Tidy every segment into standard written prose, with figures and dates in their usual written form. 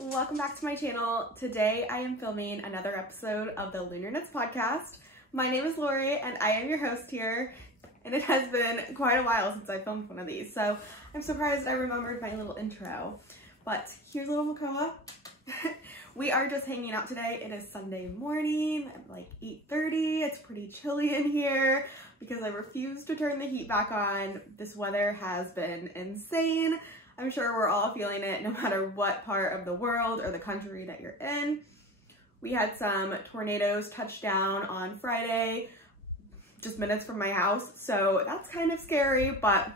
welcome back to my channel. Today I am filming another episode of the Lunar podcast. My name is Lori and I am your host here, and it has been quite a while since I filmed one of these, so I'm surprised I remembered my little intro. But here's little Makoa. We are just hanging out today. It is Sunday morning at like 8:30. It's pretty chilly in here because I refuse to turn the heat back on. This weather has been insane. I'm sure we're all feeling it no matter what part of the world or the country that you're in. We had some tornadoes touch down on Friday, just minutes from my house, so that's kind of scary, but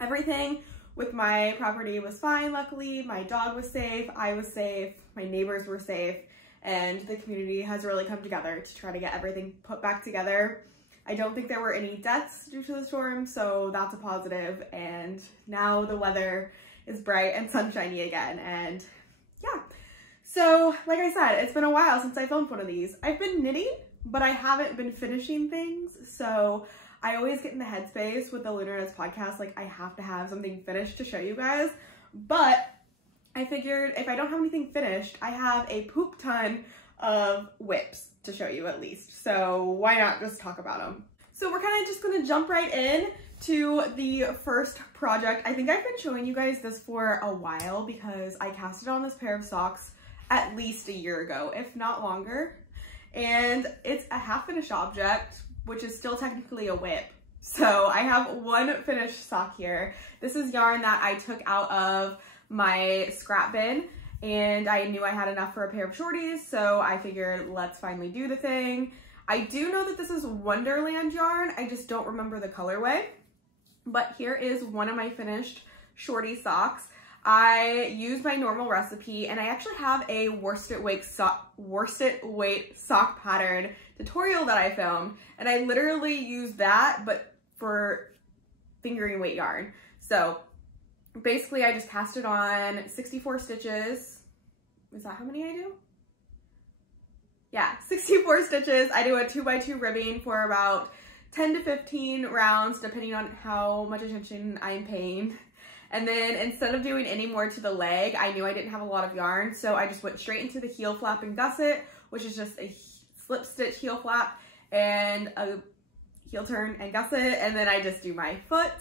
everything with my property was fine, luckily. My dog was safe, I was safe, my neighbors were safe, and the community has really come together to try to get everything put back together. I don't think there were any deaths due to the storm, so that's a positive, and now the weather is bright and sunshiny again, and yeah. So, like I said, it's been a while since I filmed one of these. I've been knitting, but I haven't been finishing things, so I always get in the headspace with the Lunar podcast, like I have to have something finished to show you guys, but I figured if I don't have anything finished, I have a poop ton of whips to show you at least, so why not just talk about them? So we're kind of just gonna jump right in to the first project. I think I've been showing you guys this for a while because I casted on this pair of socks at least a year ago, if not longer. And it's a half finished object, which is still technically a whip. So I have one finished sock here. This is yarn that I took out of my scrap bin, and I knew I had enough for a pair of shorties, so I figured let's finally do the thing. I do know that this is Wonderland yarn, I just don't remember the colorway. But here is one of my finished shorty socks. I used my normal recipe, and I actually have a worsted weight sock pattern tutorial that I filmed, and I literally used that but for fingering weight yarn. So basically I just cast it on 64 stitches. Is that how many I do? Yeah, 64 stitches. I do a 2x2 ribbing for about 10 to 15 rounds, depending on how much attention I'm paying. And then instead of doing any more to the leg, I knew I didn't have a lot of yarn, so I just went straight into the heel flap and gusset, which is just a slip stitch heel flap and a heel turn and gusset, and then I just do my foot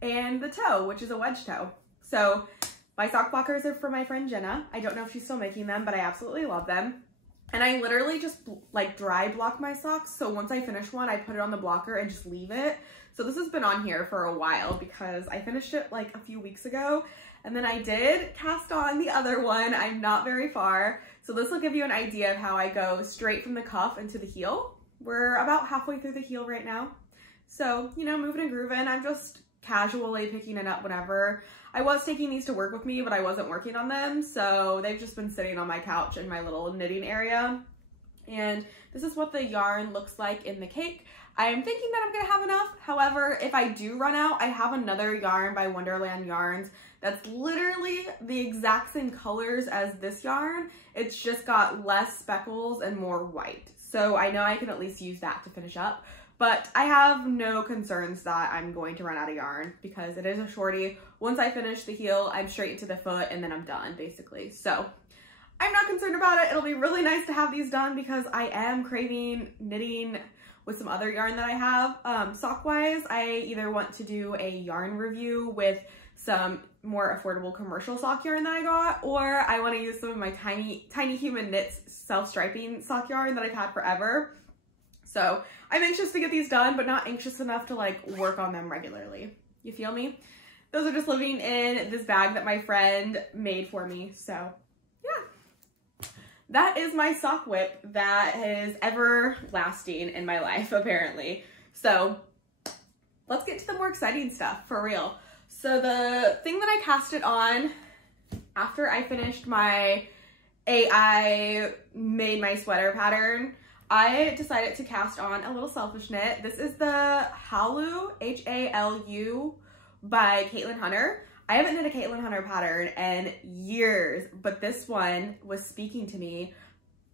and the toe, which is a wedge toe. So my sock blockers are for my friend Jenna. I don't know if she's still making them, but I absolutely love them. And I literally just like dry block my socks. So once I finish one, I put it on the blocker and just leave it. So this has been on here for a while because I finished it like a few weeks ago. And then I did cast on the other one. I'm not very far. So this will give you an idea of how I go straight from the cuff into the heel. We're about halfway through the heel right now. So, you know, moving and grooving. I'm just casually picking it up whenever. I was taking these to work with me, but I wasn't working on them, so they've just been sitting on my couch in my little knitting area. And this is what the yarn looks like in the cake. I am thinking that I'm gonna have enough. However, if I do run out, I have another yarn by Wonderland Yarns that's literally the exact same colors as this yarn. It's just got less speckles and more white. So I know I can at least use that to finish up. But I have no concerns that I'm going to run out of yarn because it is a shorty. Once I finish the heel, I'm straight into the foot and then I'm done basically. So I'm not concerned about it. It'll be really nice to have these done because I am craving knitting with some other yarn that I have. Sock-wise, I either want to do a yarn review with some more affordable commercial sock yarn that I got, or I want to use some of my Tiny Human Knits self-striping sock yarn that I've had forever. So I'm anxious to get these done, but not anxious enough to like work on them regularly. You feel me? Those are just living in this bag that my friend made for me. So yeah, that is my sock whip that is everlasting in my life apparently. So let's get to the more exciting stuff for real. So the thing that I cast it on after I finished I made my sweater pattern, I decided to cast on a little selfish knit. This is the Halu, H-A-L-U by Caitlin Hunter. I haven't knit a Caitlin Hunter pattern in years, but this one was speaking to me.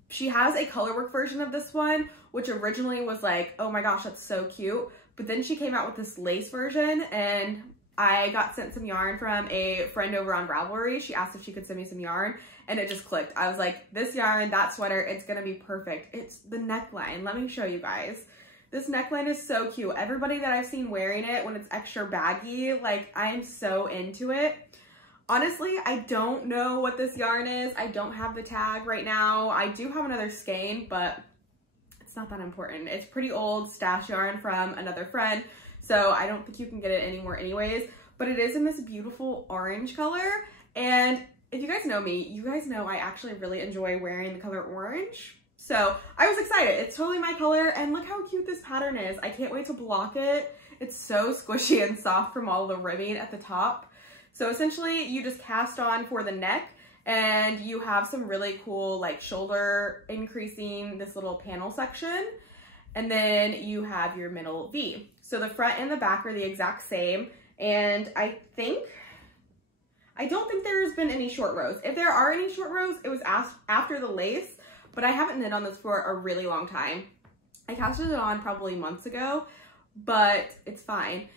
She has a colorwork version of this one, which originally was like, oh my gosh, that's so cute. But then she came out with this lace version, and I got sent some yarn from a friend over on Ravelry. She asked if she could send me some yarn, and it just clicked. I was like, this yarn, that sweater, it's gonna be perfect. It's the neckline. Let me show you guys. This neckline is so cute. Everybody that I've seen wearing it when it's extra baggy, like, I'm so into it. Honestly, I don't know what this yarn is. I don't have the tag right now. I do have another skein, but it's not that important. It's pretty old stash yarn from another friend, so I don't think you can get it anymore anyways, but it is in this beautiful orange color. And if you guys know me, you guys know I actually really enjoy wearing the color orange. So I was excited. It's totally my color, and look how cute this pattern is. I can't wait to block it. It's so squishy and soft from all the ribbing at the top. So essentially you just cast on for the neck, and you have some really cool like shoulder increasing this little panel section. And then you have your middle V. So the front and the back are the exact same. And I don't think there's been any short rows. If there are any short rows, it was after the lace, but I haven't knit on this for a really long time. I casted it on probably months ago, but it's fine.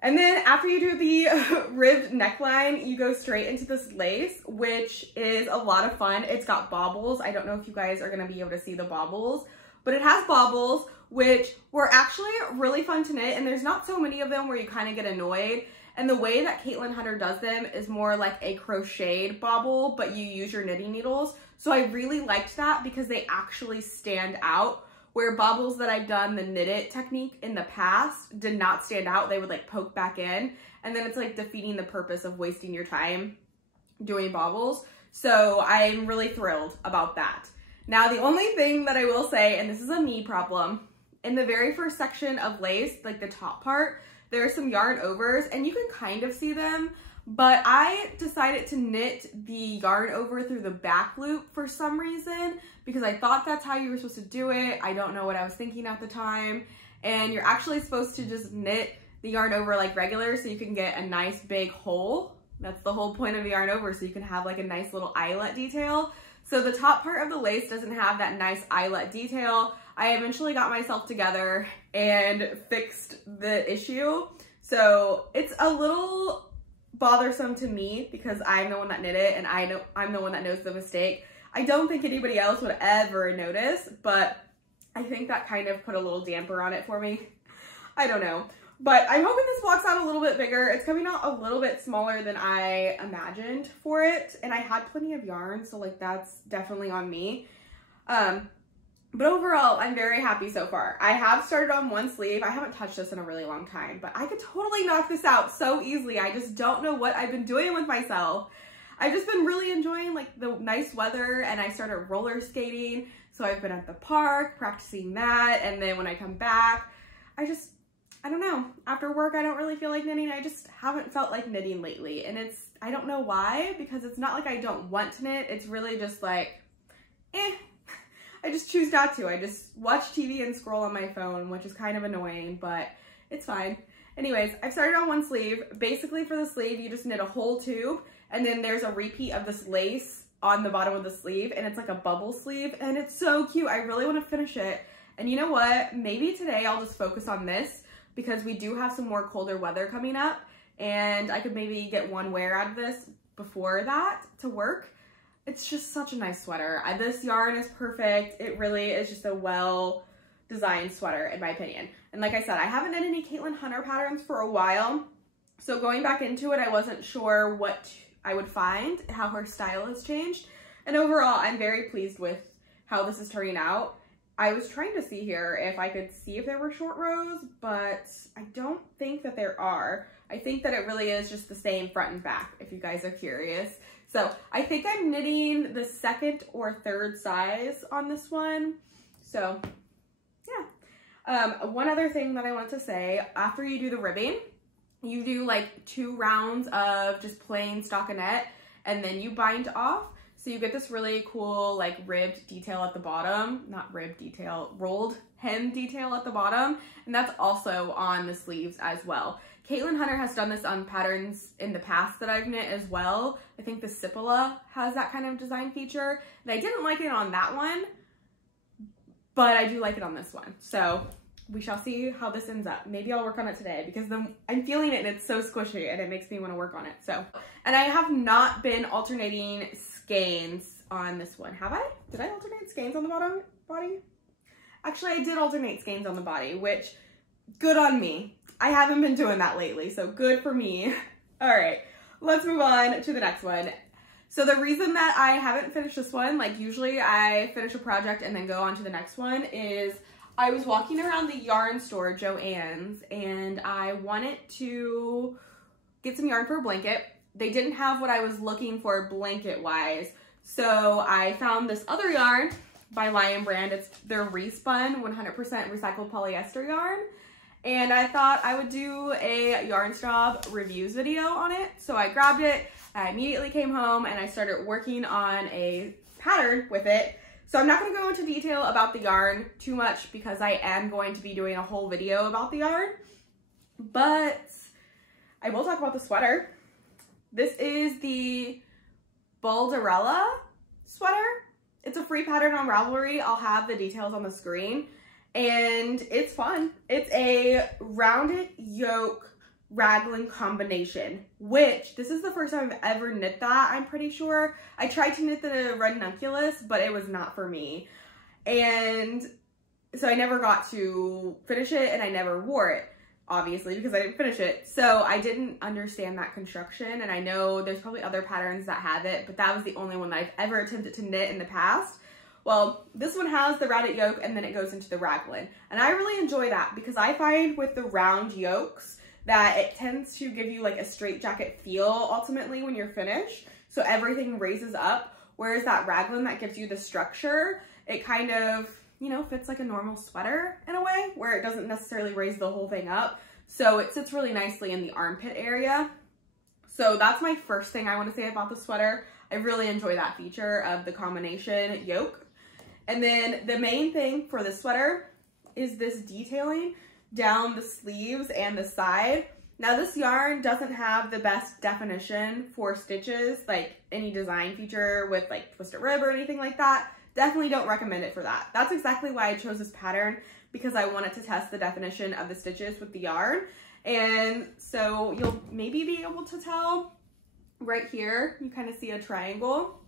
And then after you do the ribbed neckline, you go straight into this lace, which is a lot of fun. It's got baubles. I don't know if you guys are gonna be able to see the baubles, but it has baubles, which were actually really fun to knit. And there's not so many of them where you kind of get annoyed. And the way that Caitlin Hunter does them is more like a crocheted bauble, but you use your knitting needles. So I really liked that because they actually stand out, where baubles that I've done the knit it technique in the past did not stand out. They would like poke back in, and then it's like defeating the purpose of wasting your time doing baubles. So I'm really thrilled about that. Now, the only thing that I will say, and this is a me problem, in the very first section of lace, like the top part, there are some yarn overs, and you can kind of see them, but I decided to knit the yarn over through the back loop for some reason, because I thought that's how you were supposed to do it. I don't know what I was thinking at the time. And you're actually supposed to just knit the yarn over like regular so you can get a nice big hole. That's the whole point of the yarn over, so you can have like a nice little eyelet detail. So the top part of the lace doesn't have that nice eyelet detail. I eventually got myself together and fixed the issue. So it's a little bothersome to me because I'm the one that knit it, and I'm the one that knows the mistake. I don't think anybody else would ever notice, but I think that kind of put a little damper on it for me. I don't know. But I'm hoping this blocks out a little bit bigger. It's coming out a little bit smaller than I imagined for it. And I had plenty of yarn, so like that's definitely on me. But overall, I'm very happy so far. I have started on one sleeve. I haven't touched this in a really long time, but I could totally knock this out so easily. I just don't know what I've been doing with myself. I've just been really enjoying like the nice weather, and I started roller skating. So I've been at the park practicing that. And then when I come back, I don't know. After work, I don't really feel like knitting. I just haven't felt like knitting lately. And I don't know why, because it's not like I don't want to knit. It's really just like, I just choose not to. I just watch TV and scroll on my phone, which is kind of annoying, but it's fine. Anyways, I've started on one sleeve. Basically for the sleeve, you just knit a whole tube, and then there's a repeat of this lace on the bottom of the sleeve, and it's like a bubble sleeve, and it's so cute. I really want to finish it. And you know what? Maybe today I'll just focus on this, because we do have some more colder weather coming up, and I could maybe get one wear out of this before that to work. It's just such a nice sweater. This yarn is perfect. It really is just a well-designed sweater, in my opinion. And like I said, I haven't knit any Caitlin Hunter patterns for a while, so going back into it, I wasn't sure what I would find, how her style has changed. And overall, I'm very pleased with how this is turning out. I was trying to see here if I could see if there were short rows, but I don't think that there are. I think that it really is just the same front and back, if you guys are curious. So I think I'm knitting the second or third size on this one. So yeah. One other thing that I want to say, after you do the ribbing, you do like 2 rounds of just plain stockinette, and then you bind off. So you get this really cool like ribbed detail at the bottom, not ribbed detail, rolled hem detail at the bottom. And that's also on the sleeves as well. Caitlin Hunter has done this on patterns in the past that I've knit as well. I think the Cipolla has that kind of design feature. And I didn't like it on that one, but I do like it on this one. So we shall see how this ends up. Maybe I'll work on it today because I'm feeling it and it's so squishy and it makes me want to work on it. So, and I have not been alternating skeins on this one. Have I? Did I alternate skeins on the body? Actually, I did alternate skeins on the body, which good on me. I haven't been doing that lately, so good for me. All right, let's move on to the next one. So the reason that I haven't finished this one, like usually I finish a project and then go on to the next one, is I was walking around the yarn store, Joann's, and I wanted to get some yarn for a blanket. They didn't have what I was looking for blanket-wise, so I found this other yarn by Lion Brand. It's their Respun 100% recycled polyester yarn. And I thought I would do a Yarn Snob reviews video on it. So I grabbed it, I immediately came home and I started working on a pattern with it. So I'm not going to go into detail about the yarn too much because I am going to be doing a whole video about the yarn. But I will talk about the sweater. This is the Balderella sweater. It's a free pattern on Ravelry. I'll have the details on the screen. And it's fun. It's a rounded yoke raglan combination, which this is the first time I've ever knit that, I'm pretty sure. I tried to knit the ranunculus, but it was not for me. And so I never got to finish it and I never wore it, obviously, because I didn't finish it. So I didn't understand that construction, and I know there's probably other patterns that have it, but that was the only one that I've ever attempted to knit in the past. Well, this one has the rounded yoke and then it goes into the raglan. And I really enjoy that because I find with the round yokes that it tends to give you like a straight jacket feel ultimately when you're finished. So everything raises up. Whereas that raglan that gives you the structure, it kind of, you know, fits like a normal sweater in a way where it doesn't necessarily raise the whole thing up. So it sits really nicely in the armpit area. So that's my first thing I want to say about the sweater. I really enjoy that feature of the combination yoke. And then the main thing for the sweater is this detailing down the sleeves and the side. Now this yarn doesn't have the best definition for stitches, like any design feature with like twisted rib or anything like that. Definitely don't recommend it for that. That's exactly why I chose this pattern, because I wanted to test the definition of the stitches with the yarn. And so you'll maybe be able to tell right here, you kind of see a triangle.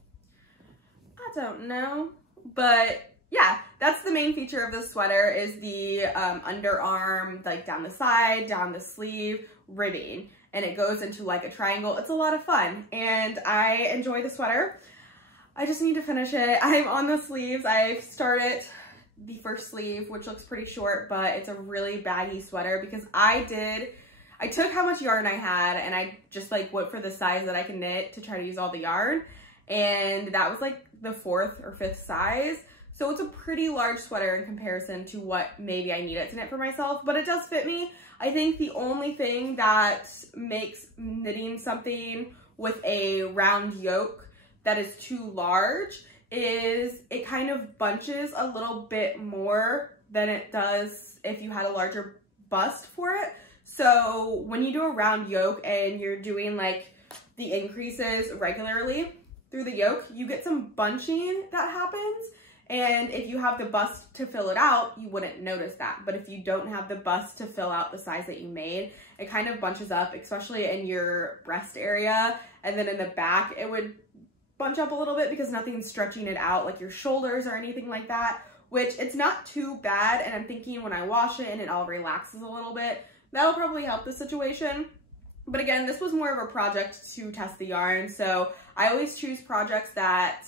I don't know. But yeah, that's the main feature of this sweater is the underarm, like down the side, down the sleeve, ribbing. And it goes into like a triangle. It's a lot of fun and I enjoy the sweater. I just need to finish it. I'm on the sleeves. I've started the first sleeve, which looks pretty short, but it's a really baggy sweater because I took how much yarn I had and I just like went for the size that I can knit to try to use all the yarn. And that was like the 4th or 5th size. So it's a pretty large sweater in comparison to what maybe I needed to knit for myself, but it does fit me. I think the only thing that makes knitting something with a round yoke that is too large is it kind of bunches a little bit more than it does if you had a larger bust for it. So when you do a round yoke and you're doing like the increases regularly through the yoke, you get some bunching that happens. And if you have the bust to fill it out, you wouldn't notice that. But if you don't have the bust to fill out the size that you made, it kind of bunches up, especially in your breast area. And then in the back, it would bunch up a little bit because nothing's stretching it out like your shoulders or anything like that, which it's not too bad. And I'm thinking when I wash it and it all relaxes a little bit, that'll probably help the situation. But again, this was more of a project to test the yarn. So I always choose projects that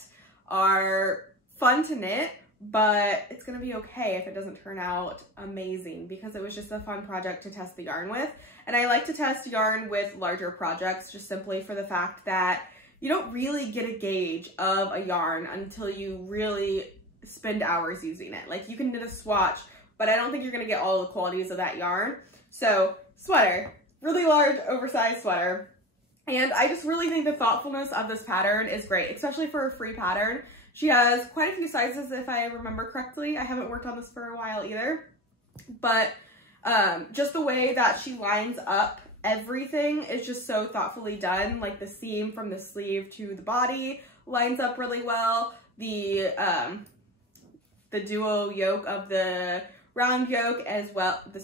are fun to knit, but it's gonna be okay if it doesn't turn out amazing because it was just a fun project to test the yarn with. And I like to test yarn with larger projects just simply for the fact that you don't really get a gauge of a yarn until you really spend hours using it. Like you can knit a swatch, but I don't think you're gonna get all the qualities of that yarn. So sweater, really large oversized sweater. And I just really think the thoughtfulness of this pattern is great, especially for a free pattern. She has quite a few sizes if I remember correctly. I haven't worked on this for a while either. But just the way that she lines up everything is just so thoughtfully done. Like the seam from the sleeve to the body lines up really well. The duo yoke of the round yoke as well, the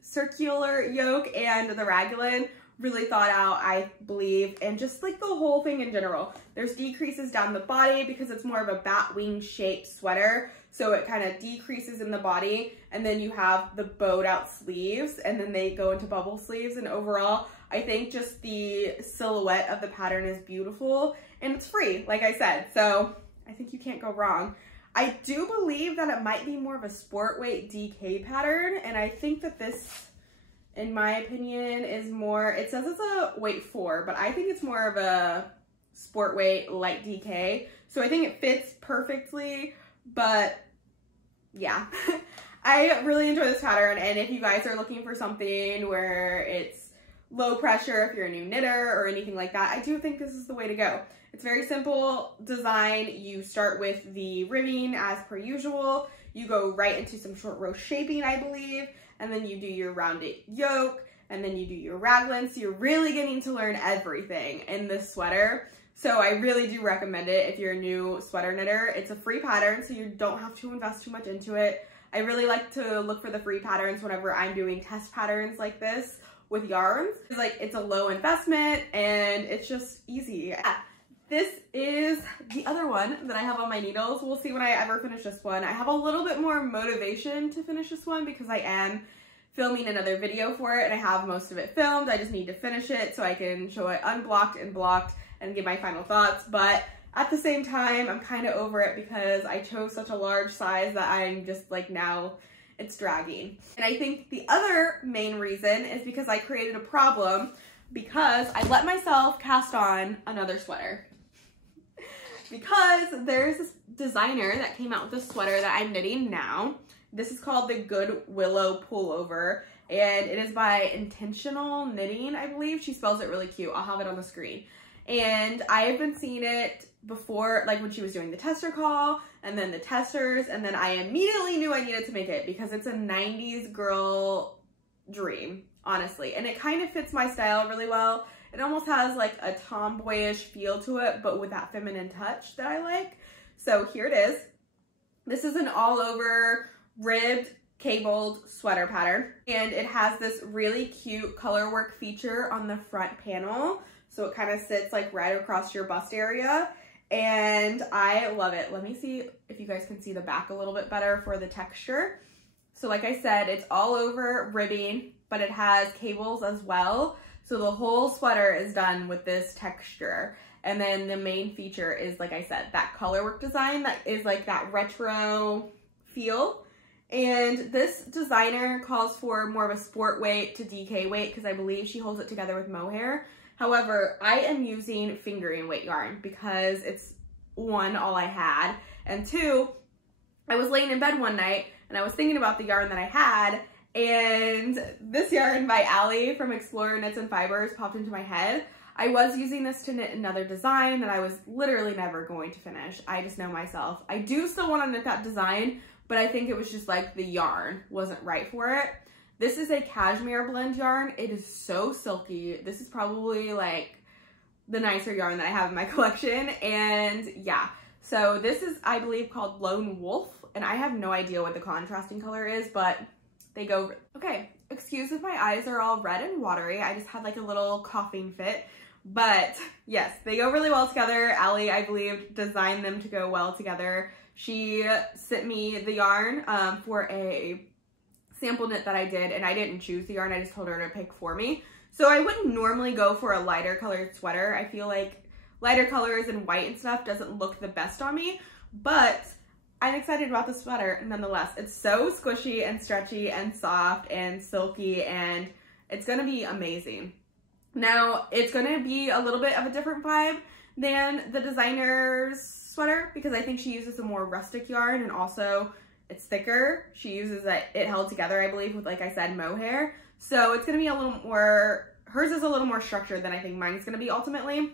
circular yoke and the raglan. Really thought out, I believe, and just like the whole thing in general. There's decreases down the body because it's more of a bat wing shaped sweater, so it kind of decreases in the body, and then you have the bowed out sleeves, and then they go into bubble sleeves, and overall I think just the silhouette of the pattern is beautiful, and it's free, like I said, so I think you can't go wrong. I do believe that it might be more of a sport weight DK pattern, and I think that this, in my opinion, is more, it says it's a weight 4, but I think it's more of a sport weight light DK. So I think it fits perfectly, but yeah. I really enjoy this pattern, and if you guys are looking for something where it's low pressure, if you're a new knitter or anything like that, I do think this is the way to go. It's very simple design. You start with the ribbing as per usual. You go right into some short row shaping, I believe, and then you do your rounded yoke, and then you do your raglan. So you're really getting to learn everything in this sweater. So I really do recommend it if you're a new sweater knitter. It's a free pattern, so you don't have to invest too much into it. I really like to look for the free patterns whenever I'm doing test patterns like this with yarns. It's like, it's a low investment and it's just easy. Yeah. This is the other one that I have on my needles. We'll see when I ever finish this one. I have a little bit more motivation to finish this one because I am filming another video for it and I have most of it filmed. I just need to finish it so I can show it unblocked and blocked and give my final thoughts. But at the same time, I'm kind of over it because I chose such a large size that I'm just like, now it's dragging. And I think the other main reason is because I created a problem because I let myself cast on another sweater. Because there's this designer that came out with this sweater that I'm knitting now. This is called the Good Willow Pullover, and it is by Intentional Knitting, I believe. She spells it really cute. I'll have it on the screen. And I have been seeing it before, like when she was doing the tester call, and then the testers, and then I immediately knew I needed to make it because it's a 90s girl dream, honestly. And it kind of fits my style really well. It almost has like a tomboyish feel to it, but with that feminine touch that I like. So here it is. This is an all over ribbed cabled sweater pattern, and it has this really cute color work feature on the front panel. So it kind of sits like right across your bust area, and I love it. Let me see if you guys can see the back a little bit better for the texture. So like I said, it's all over ribbing, but it has cables as well. So the whole sweater is done with this texture. And then the main feature is, like I said, that color work design that is like that retro feel. And this designer calls for more of a sport weight to DK weight because I believe she holds it together with mohair. However, I am using fingering weight yarn because it's one, all I had, and two, I was laying in bed one night and I was thinking about the yarn that I had, and this yarn by Allie from Explorer Knits and Fibers popped into my head. I was using this to knit another design that I was literally never going to finish. I just know myself. I do still want to knit that design, but I think it was just like the yarn wasn't right for it. This is a cashmere blend yarn. It is so silky. This is probably like the nicer yarn that I have in my collection. And yeah, so this is, I believe, called Lone Wolf. And I have no idea what the contrasting color is, but they go, okay, excuse if my eyes are all red and watery. I just had like a little coughing fit. But yes, they go really well together. Allie, I believe, designed them to go well together. She sent me the yarn for a sample knit that I did, and I didn't choose the yarn. I just told her to pick for me. So I wouldn't normally go for a lighter colored sweater. I feel like lighter colors and white and stuff doesn't look the best on me, but I'm excited about the sweater nonetheless. It's so squishy and stretchy and soft and silky, and it's gonna be amazing. Now, it's gonna be a little bit of a different vibe than the designer's sweater because I think she uses a more rustic yarn, and also it's thicker. She uses it held together, I believe, with, like I said, mohair. So it's gonna be a little more, hers is a little more structured than I think mine's gonna be ultimately,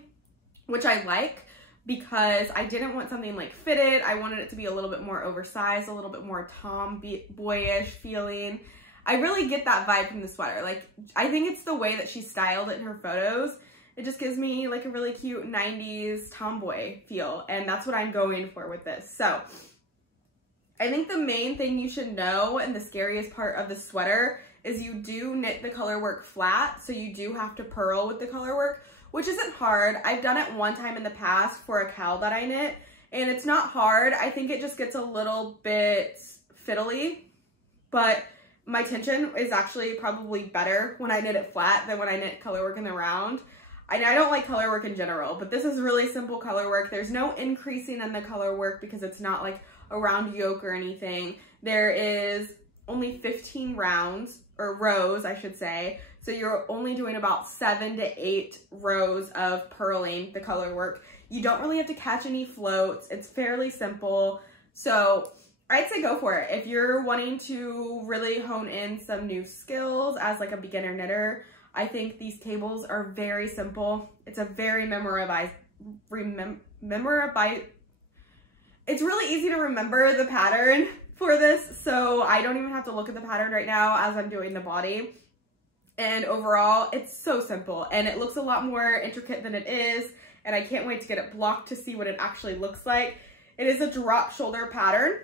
which I like because I didn't want something like fitted. I wanted it to be a little bit more oversized, a little bit more tomboyish feeling. I really get that vibe from the sweater. Like, I think it's the way that she styled it in her photos. It just gives me like a really cute 90s tomboy feel, and that's what I'm going for with this. So I think the main thing you should know, and the scariest part of the sweater, is you do knit the color work flat, so you do have to purl with the color work, which isn't hard. I've done it one time in the past for a cowl that I knit, and it's not hard. I think it just gets a little bit fiddly, but my tension is actually probably better when I knit it flat than when I knit color work in the round. I don't like color work in general, but this is really simple color work. There's no increasing in the color work because it's not like a round yoke or anything. There is only 15 rounds, or rows, I should say. So you're only doing about 7 to 8 rows of purling the color work. You don't really have to catch any floats. It's fairly simple. So I'd say go for it. If you're wanting to really hone in some new skills as like a beginner knitter, I think these cables are very simple. It's a very it's really easy to remember the pattern for this, so I don't even have to look at the pattern right now as I'm doing the body. And overall, it's so simple, and it looks a lot more intricate than it is, and I can't wait to get it blocked to see what it actually looks like. It is a drop shoulder pattern,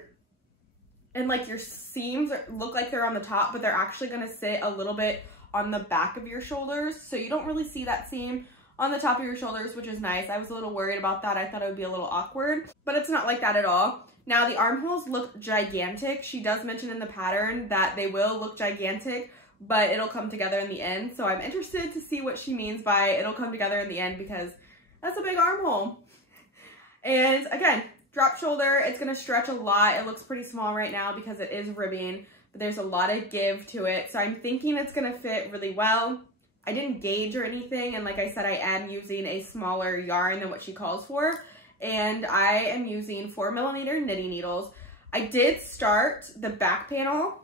and like your seams look like they're on the top, but they're actually gonna sit a little bit on the back of your shoulders, so you don't really see that seam on the top of your shoulders, which is nice. I was a little worried about that. I thought it would be a little awkward, but it's not like that at all. Now the armholes look gigantic. She does mention in the pattern that they will look gigantic, but it'll come together in the end. So I'm interested to see what she means by it'll come together in the end, because that's a big armhole. And again, drop shoulder, it's gonna stretch a lot. It looks pretty small right now because it is ribbing, but there's a lot of give to it. So I'm thinking it's gonna fit really well. I didn't gauge or anything, and like I said, I am using a smaller yarn than what she calls for, and I am using 4mm knitting needles. I did start the back panel,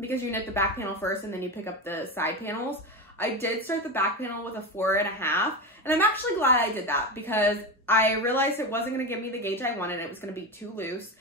because you knit the back panel first and then you pick up the side panels. I did start the back panel with a 4.5, and I'm actually glad I did that, because I realized it wasn't going to give me the gauge I wanted. It was going to be too loose,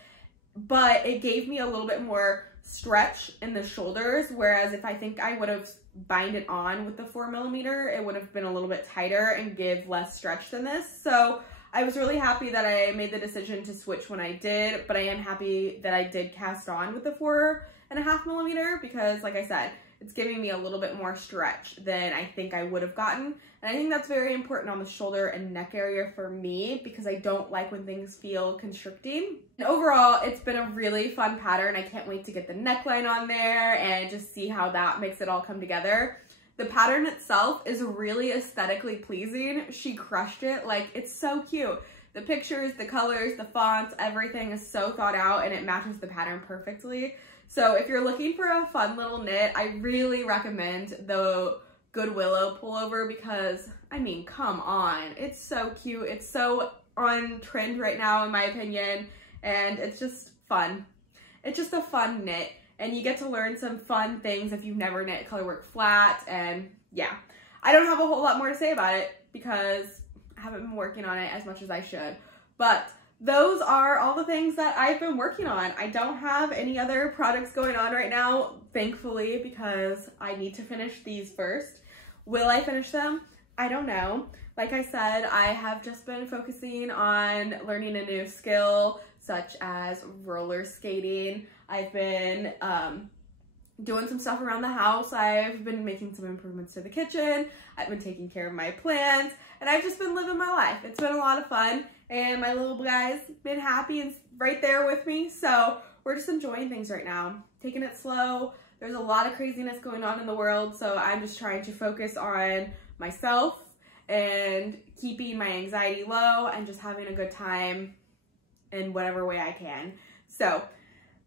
but it gave me a little bit more stretch in the shoulders, whereas if I think I would have bind it on with the 4mm, it would have been a little bit tighter and give less stretch than this. So I was really happy that I made the decision to switch when I did, but I am happy that I did cast on with the 4.5mm, because like I said, it's giving me a little bit more stretch than I think I would have gotten. And I think that's very important on the shoulder and neck area for me, because I don't like when things feel constricting. And overall, it's been a really fun pattern. I can't wait to get the neckline on there and just see how that makes it all come together. The pattern itself is really aesthetically pleasing. She crushed it. Like, it's so cute. The pictures, the colors, the fonts, everything is so thought out, and it matches the pattern perfectly. So if you're looking for a fun little knit, I really recommend the Good Willow pullover, because, I mean, come on. It's so cute. It's so on trend right now, in my opinion, and it's just fun. It's just a fun knit, and you get to learn some fun things if you've never knit colorwork flat, and yeah. I don't have a whole lot more to say about it, because I haven't been working on it as much as I should, but those are all the things that I've been working on. I don't have any other products going on right now, thankfully, because I need to finish these first. Will I finish them? I don't know. Like I said, I have just been focusing on learning a new skill, such as roller skating. I've been doing some stuff around the house. I've been making some improvements to the kitchen. I've been taking care of my plants, and I've just been living my life. It's been a lot of fun, and my little guy's been happy and right there with me. So we're just enjoying things right now, taking it slow. There's a lot of craziness going on in the world, so I'm just trying to focus on myself and keeping my anxiety low and just having a good time in whatever way I can. So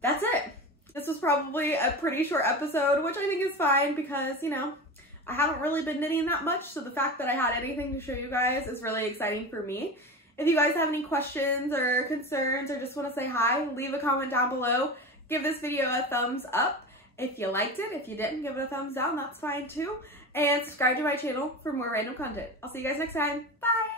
that's it. This was probably a pretty short episode, which I think is fine, because, you know, I haven't really been knitting that much, so the fact that I had anything to show you guys is really exciting for me. If you guys have any questions or concerns or just want to say hi, leave a comment down below. Give this video a thumbs up if you liked it. If you didn't, give it a thumbs down. That's fine too. And subscribe to my channel for more random content. I'll see you guys next time. Bye!